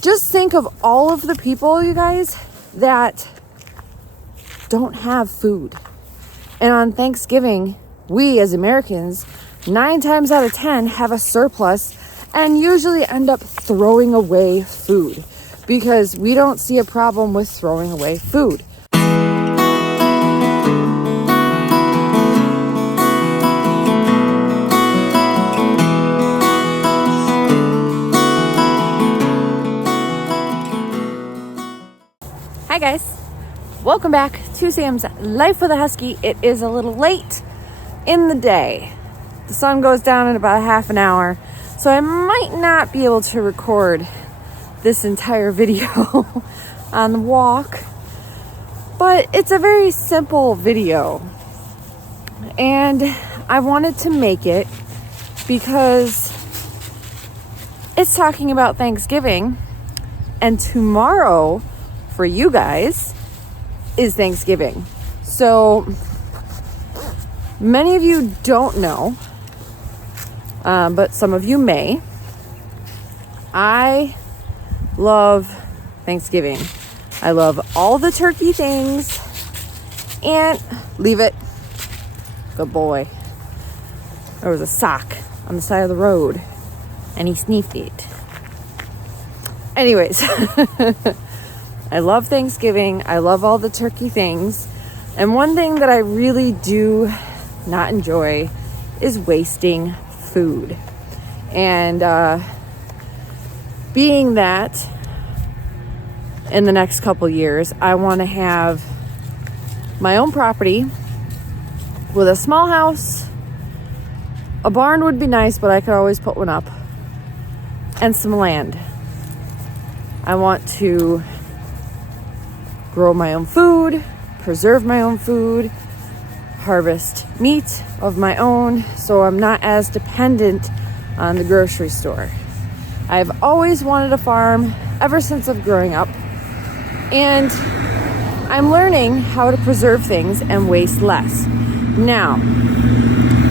Just think of all of the people, you guys, that don't have food. And on Thanksgiving, we as Americans, 9 times out of 10 have a surplus and usually end up throwing away food because we don't see a problem with throwing away food. Hi guys, welcome back to Sam's Life with a Husky. It is a little late in the day. The sun goes down in about a half an hour, so I might not be able to record this entire video on the walk, but it's a very simple video and I wanted to make it because it's talking about Thanksgiving, and tomorrow for you guys is Thanksgiving. So many of you don't know, but some of you may. I love Thanksgiving. I love all the turkey things. And leave it. Good boy. There was a sock on the side of the road and he sniffed it. Anyways. I love Thanksgiving. I love all the turkey things. And one thing that I really do not enjoy is wasting food. And being that in the next couple years, I want to have my own property with a small house. A barn would be nice, but I could always put one up. And some land. I want to grow my own food, preserve my own food, harvest meat of my own, so I'm not as dependent on the grocery store. I've always wanted a farm ever since I've growing up, and I'm learning how to preserve things and waste less. Now,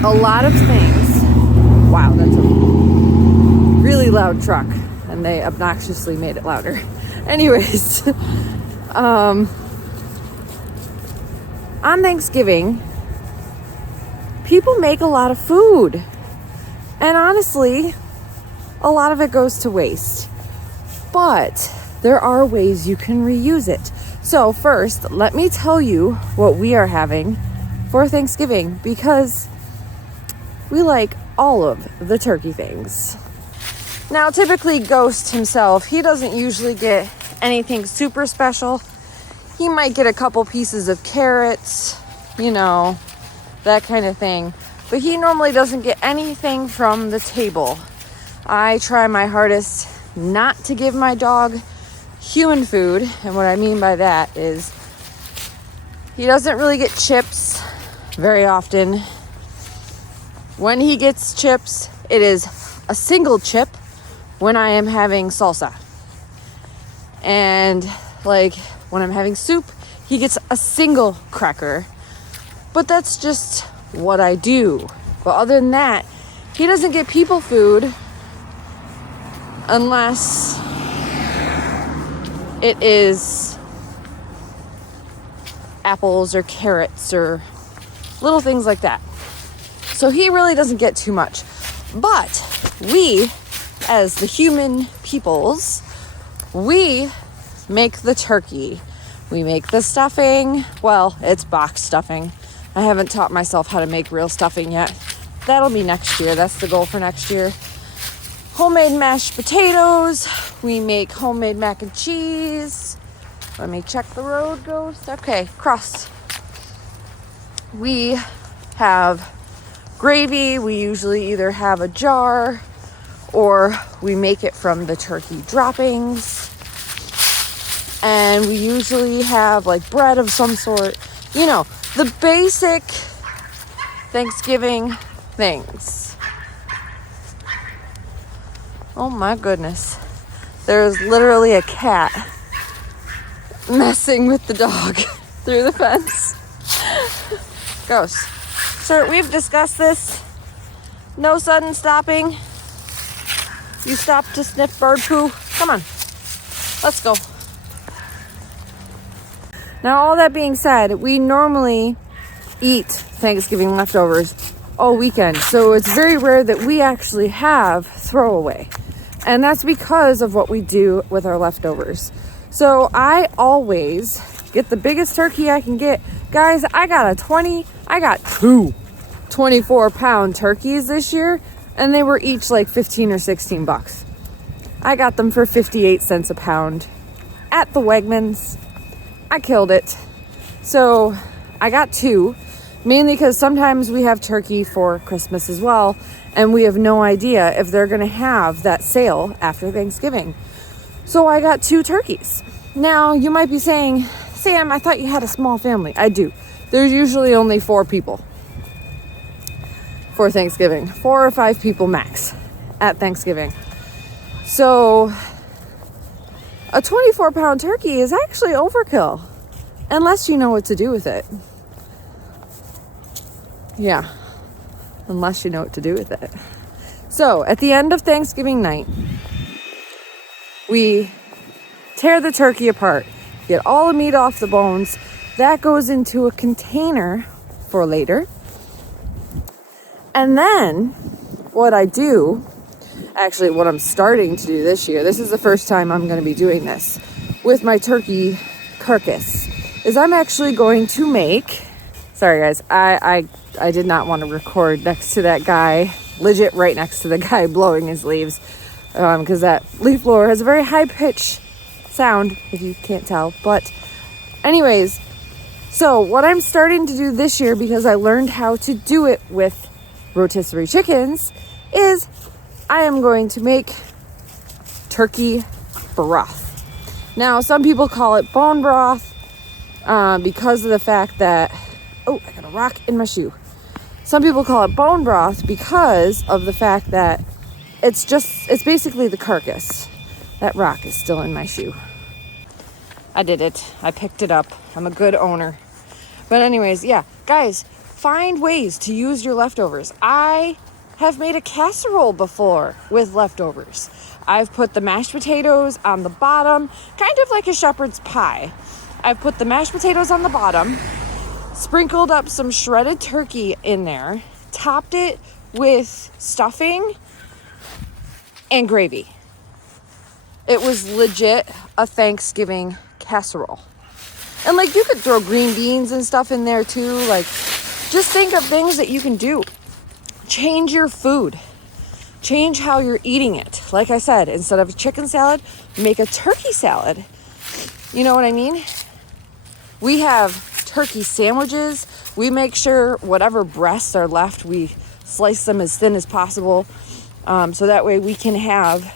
a lot of things, wow, that's a really loud truck, and they obnoxiously made it louder. Anyways, on Thanksgiving, people make a lot of food. And honestly, a lot of it goes to waste. But there are ways you can reuse it. So first, let me tell you what we are having for Thanksgiving, because we like all of the turkey things. Now, typically Ghost himself, he doesn't usually get anything super special. He might get a couple pieces of carrots, you know, that kind of thing. But he normally doesn't get anything from the table. I try my hardest not to give my dog human food. And what I mean by that is he doesn't really get chips very often. When he gets chips, it is a single chip when I am having salsa. And like when I'm having soup, he gets a single cracker. But that's just what I do. But other than that, he doesn't get people food unless it is apples or carrots or little things like that. So he really doesn't get too much. But we, as the human peoples, we make the turkey. We make the stuffing. Well, it's box stuffing. I haven't taught myself how to make real stuffing yet. That'll be next year. That's the goal for next year. Homemade mashed potatoes. We make homemade mac and cheese. Let me check the road, Ghost. Okay, cross. We have gravy. We usually either have a jar or we make it from the turkey droppings. And we usually have like bread of some sort. You know, the basic Thanksgiving things. Oh my goodness. There's literally a cat messing with the dog through the fence. Ghost. Sir, we've discussed this. No sudden stopping. You stop to sniff bird poo. Come on. Let's go. Now, all that being said, we normally eat Thanksgiving leftovers all weekend. So it's very rare that we actually have throwaway. And that's because of what we do with our leftovers. So I always get the biggest turkey I can get. Guys, I got two 24-pound turkeys this year, and they were each like 15 or 16 bucks. I got them for 58 cents a pound at the Wegmans. I killed it. So I got two, mainly because sometimes we have turkey for Christmas as well, and we have no idea if they're going to have that sale after Thanksgiving. So I got two turkeys. Now, you might be saying, Sam, I thought you had a small family. I do. There's usually only 4 people for Thanksgiving. 4 or 5 people max at Thanksgiving. So a 24-pound turkey is actually overkill, unless you know what to do with it. Yeah, unless you know what to do with it. So at the end of Thanksgiving night, we tear the turkey apart, get all the meat off the bones. That goes into a container for later. And then what I do, actually what I'm starting to do this year, this is the first time I'm going to be doing this with my turkey carcass, is I'm actually going to make, sorry guys, I did not want to record next to that guy, legit right next to the guy blowing his leaves, because that leaf blower has a very high pitch sound, if you can't tell. But anyways, so what I'm starting to do this year, because I learned how to do it with rotisserie chickens, is I am going to make turkey broth. Now, some people call it bone broth because of the fact that, oh, I got a rock in my shoe. Some people call it bone broth because of the fact that it's basically the carcass. That rock is still in my shoe. I did it. I picked it up. I'm a good owner. But anyways, yeah, guys, find ways to use your leftovers. I have made a casserole before with leftovers. I've put the mashed potatoes on the bottom, kind of like a shepherd's pie. I've put the mashed potatoes on the bottom, sprinkled up some shredded turkey in there, topped it with stuffing and gravy. It was legit a Thanksgiving casserole. And like, you could throw green beans and stuff in there too. Like, just think of things that you can do. Change your food. Change how you're eating it. Like I said, instead of a chicken salad, make a turkey salad. You know what I mean? We have turkey sandwiches. We make sure whatever breasts are left, we slice them as thin as possible. So that way we can have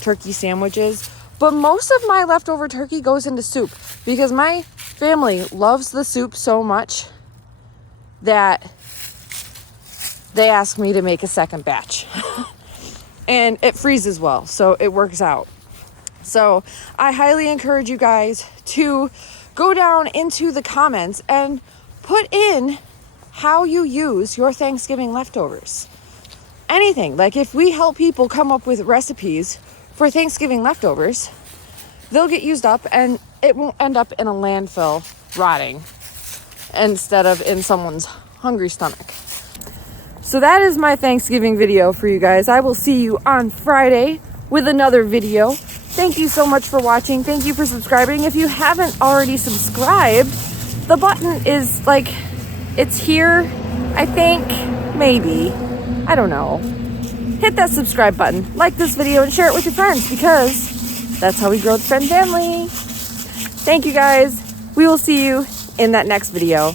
turkey sandwiches. But most of my leftover turkey goes into soup because my family loves the soup so much that they ask me to make a second batch. And it freezes well, so it works out. So I highly encourage you guys to go down into the comments and put in how you use your Thanksgiving leftovers. Anything. Like, if we help people come up with recipes for Thanksgiving leftovers, they'll get used up and it won't end up in a landfill rotting instead of in someone's hungry stomach. So that is my Thanksgiving video for you guys. I will see you on Friday with another video. Thank you so much for watching. Thank you for subscribing. If you haven't already subscribed, the button is like, it's here, I think, maybe. I don't know. Hit that subscribe button, like this video, and share it with your friends because that's how we grow the friend family. Thank you guys. We will see you in that next video.